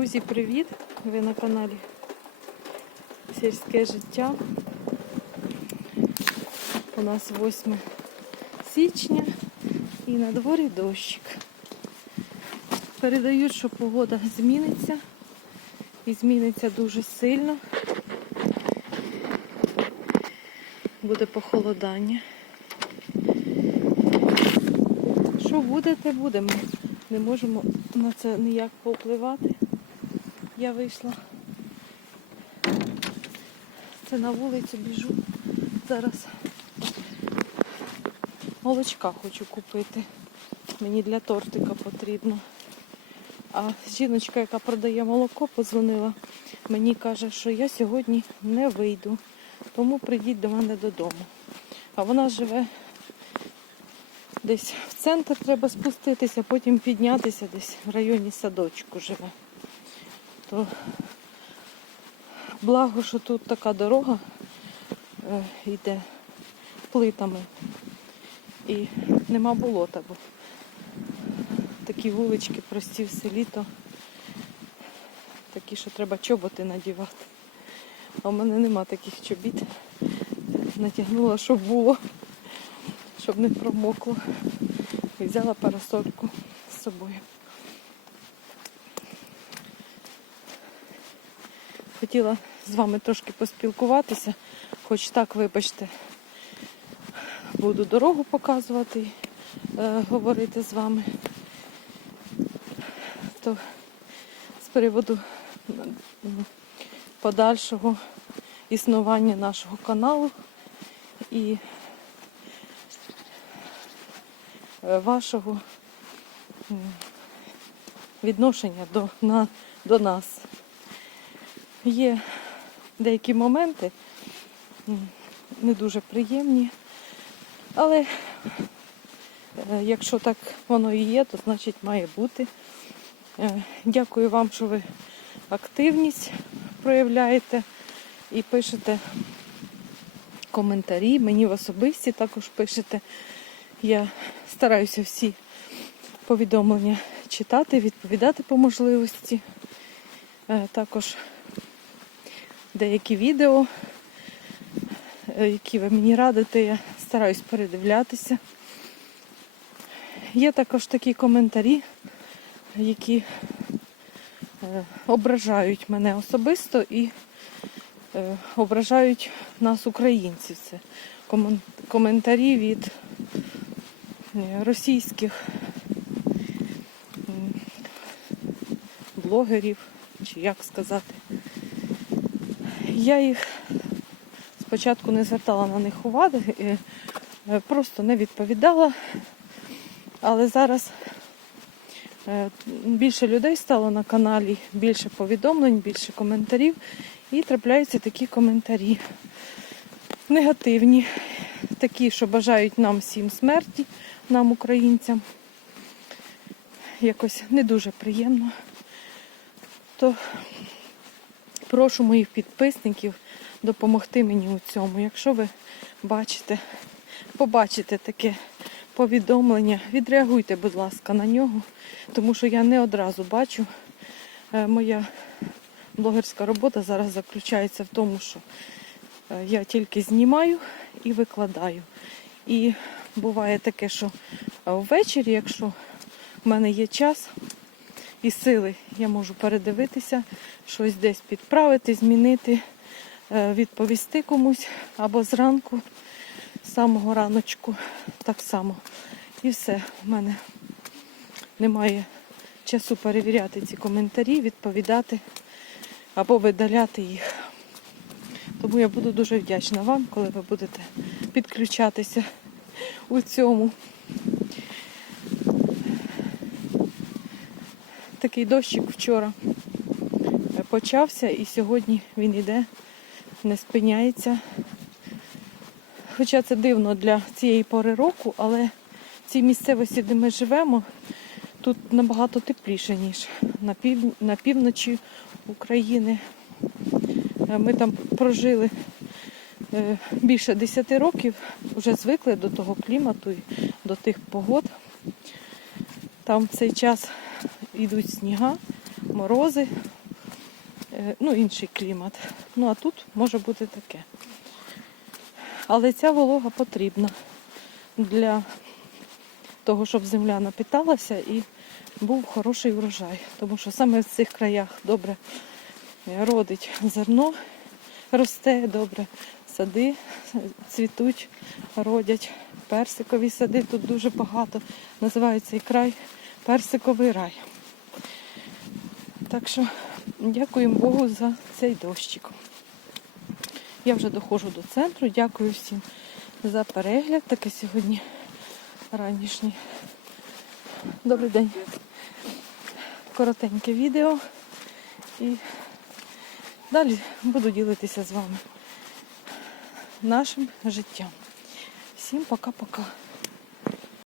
Друзі, привіт! Ви на каналі Сільське життя. У нас 8 січня і на дворі дощик. Передають, що погода зміниться і зміниться дуже сильно. Буде похолодання. Що буде, те буде. Ми не можемо на це ніяк повпливати. Я вийшла. Це на вулицю біжу. Зараз молочка хочу купити. Мені для тортика потрібно. А жіночка, яка продає молоко, позвонила, мені каже, що я сьогодні не вийду, тому прийдіть до мене додому. А вона живе десь в центр треба спуститися, потім піднятися десь в районі садочку живе. То благо, що тут така дорога е, йде плитами і нема болота, бо такі вулички прості в селі, то такі, що треба чоботи надівати. А в мене нема таких чобіт. Натягнула, щоб було, щоб не промокло. І взяла парасольку з собою. Хотіла з вами трошки поспілкуватися, хоч так, вибачте, буду дорогу показувати, е, говорити з вами. То з приводу подальшого існування нашого каналу і е, вашого відношення до, на, до нас. Є деякі моменти не дуже приємні, але е, якщо так воно і є, то значить має бути. Е, Дякую вам, що ви активність проявляєте і пишете коментарі. Мені в особисті також пишете. Я стараюся всі повідомлення читати, відповідати по можливості. Е, Також деякі відео, е, які ви мені радите, я стараюсь передивлятися. Є також такі коментарі, які е, ображають мене особисто і е, ображають нас, українців. Це коментарі від російських блогерів, чи як сказати. Я їх спочатку не звертала на них уваги, е, просто не відповідала. Але зараз е, більше людей стало на каналі, більше повідомлень, більше коментарів. І трапляються такі коментарі негативні, такі, що бажають нам всім смерті, нам, українцям. Якось не дуже приємно. То прошу моїх підписників допомогти мені у цьому. Якщо ви бачите, побачите таке повідомлення, відреагуйте, будь ласка, на нього, тому що я не одразу бачу. Е, Моя блогерська робота зараз заключається в тому, що е, я тільки знімаю і викладаю. І буває таке, що е, ввечері, якщо в мене є час і сили, я можу передивитися, щось десь підправити, змінити, е, відповісти комусь або зранку, з самого раночку, так само. І все, в мене немає часу перевіряти ці коментарі, відповідати або видаляти їх. Тому я буду дуже вдячна вам, коли ви будете підключатися у цьому. Такий дощик вчора почався і сьогодні він іде, не спиняється. Хоча це дивно для цієї пори року, але в цій місцевості, де ми живемо, тут набагато тепліше, ніж на, пів... на півночі України. Е, Ми там прожили е, більше 10 років, вже звикли до того клімату і до тих погод. Там в цей час йдуть сніга, морози, е, ну, інший клімат. Ну а тут може бути таке. Але ця волога потрібна для того, щоб земля напиталася і був хороший врожай. Тому що саме в цих краях добре е, родить зерно, росте добре, сади цвітуть, родять. Персикові сади тут дуже багато. Називається цей край персиковий рай. Так що дякуємо Богу за цей дощик. Я вже доходжу до центру. Дякую всім за перегляд. Таке сьогодні ранішній. Добрий день. Коротеньке відео. І далі буду ділитися з вами нашим життям. Всім пока-пока.